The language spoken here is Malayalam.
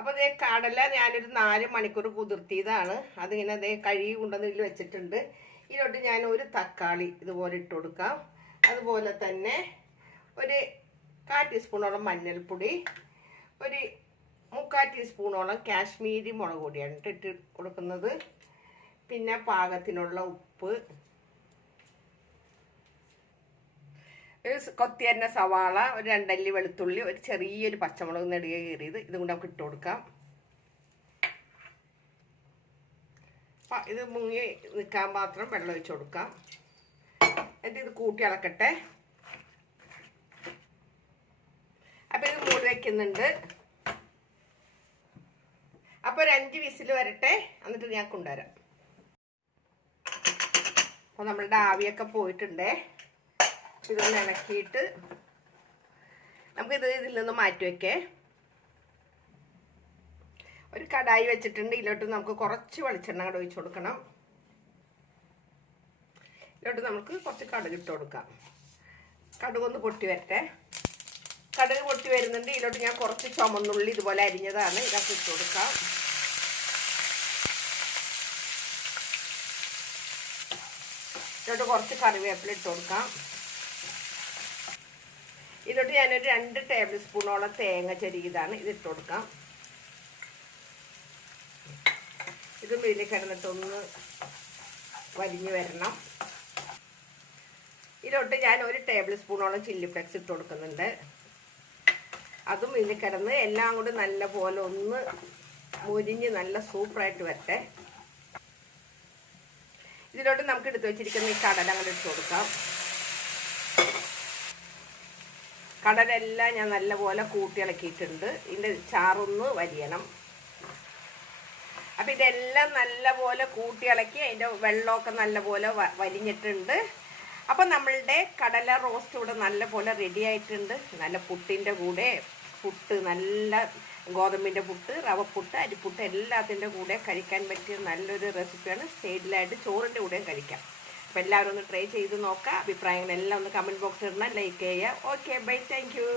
അപ്പോൾ അതേ കടല ഞാനൊരു 4 മണിക്കൂർ കുതിർത്തിയതാണ്. അതിങ്ങനെ അതേ കഴുകി കൊണ്ടുവന്ന് ഇതിൽ വെച്ചിട്ടുണ്ട്. ഇതിലോട്ട് ഞാൻ ഒരു തക്കാളി ഇതുപോലെ ഇട്ട് കൊടുക്കാം. അതുപോലെ തന്നെ ഒരു 1/4 ടീസ്പൂണോളം മഞ്ഞൾപ്പൊടി, ഒരു 3/4 ടീസ്പൂണോളം കാശ്മീരി മുളക് പൊടിയാണ് ഇട്ട് കൊടുക്കുന്നത്. പിന്നെ പാകത്തിനുള്ള ഉപ്പ്, ഒരു കൊത്തിയരിഞ്ഞ സവാള, ഒരു 2 അല്ലി വെളുത്തുള്ളി, ഒരു ചെറിയൊരു പച്ചമുളക് നെടുകെ കീറിയത് ഇതും കൂടെ നമുക്ക് ഇട്ട് കൊടുക്കാം. ഇത് മുങ്ങി നിൽക്കാൻ മാത്രം വെള്ളം ഒഴിച്ച് കൊടുക്കാം. എന്നിട്ട് ഇത് കൂട്ടി ഇളക്കട്ടെ. അപ്പം ഇത് മൂടി വയ്ക്കുന്നുണ്ട്. അപ്പോൾ ഒരു 5 വിസിൽ വരട്ടെ, എന്നിട്ട് ഞാൻ കൊണ്ടുവരാം. അപ്പോൾ നമ്മളുടെ ആവിയൊക്കെ പോയിട്ടുണ്ടേ. ഇതൊന്ന് ഇളക്കിയിട്ട് നമുക്കിത് ഇതിൽ നിന്ന് മാറ്റി വയ്ക്കേ. ഒരു കടായി വെച്ചിട്ടുണ്ട്. ഇതിലോട്ട് നമുക്ക് കുറച്ച് വെളിച്ചെണ്ണ കൂടെ ഒഴിച്ച് കൊടുക്കണം. ഇതിലോട്ട് നമുക്ക് കുറച്ച് കടുക് ഇട്ട് കൊടുക്കാം. കടുകൊന്ന് പൊട്ടി വരട്ടെ. കടുക് പൊട്ടി വരുന്നുണ്ട്. ഇതിലോട്ട് ഞാൻ കുറച്ച് ചുമന്നുള്ളി ഇതുപോലെ അരിഞ്ഞതാണ് ഇതൊക്കെ ഇട്ട് കൊടുക്കാം. ഇതിലോട്ട് കുറച്ച് കറിവേപ്പില ഇട്ട് കൊടുക്കാം. ഇതിലോട്ട് ഞാനൊരു 2 ടേബിൾ സ്പൂണോളം തേങ്ങ ചെരിയതാണ് ഇതിട്ട് കൊടുക്കാം. ഇത് ഇതിൽ കിടന്നിട്ടൊന്ന് വരിഞ്ഞ് വരണം. ഇതിലോട്ട് ഞാൻ ഒരു ടേബിൾ സ്പൂണോളം ചില്ലി ഫ്ലെക്സ് ഇട്ട് കൊടുക്കുന്നുണ്ട്. അതും ഇതിൽ കിടന്ന് എല്ലാം കൂടി നല്ല പോലെ ഒന്ന് മുരിഞ്ഞ് നല്ല സൂപ്പറായിട്ട് വരട്ടെ. ഇതിലോട്ട് നമുക്ക് എടുത്ത് വെച്ചിരിക്കുന്ന ഈ കടല അങ്ങോട്ട് ഇട്ട് കൊടുക്കാം. കടലെല്ലാം ഞാൻ നല്ലപോലെ കൂട്ടി ഇളക്കിയിട്ടുണ്ട്. ഇതിൻ്റെ ചാറൊന്ന് വരിയണം. അപ്പം ഇതെല്ലാം നല്ലപോലെ കൂട്ടി ഇളക്കി അതിൻ്റെ വെള്ളമൊക്കെ നല്ലപോലെ വരിഞ്ഞിട്ടുണ്ട്. അപ്പം നമ്മളുടെ കടല റോസ്റ്റ് ഇവിടെ നല്ലപോലെ റെഡി ആയിട്ടുണ്ട്. നല്ല പുട്ടിൻ്റെ കൂടെ പുട്ട്, നല്ല ഗോതമ്പിൻ്റെ പുട്ട്, റവപ്പുട്ട്, അരിപ്പുട്ട് എല്ലാത്തിൻ്റെ കൂടെ കഴിക്കാൻ പറ്റിയ നല്ലൊരു റെസിപ്പിയാണ്. സൈഡിലായിട്ട് ചോറിൻ്റെ കൂടെയും കഴിക്കാം. അപ്പോൾ എല്ലാവരും ഒന്ന് ട്രൈ ചെയ്ത് നോക്കുക. അഭിപ്രായങ്ങളെല്ലാം ഒന്ന് കമൻറ്റ് ബോക്സിൽ ഇടണം, ലൈക്ക് ചെയ്യുക. Okay, bye, thank U.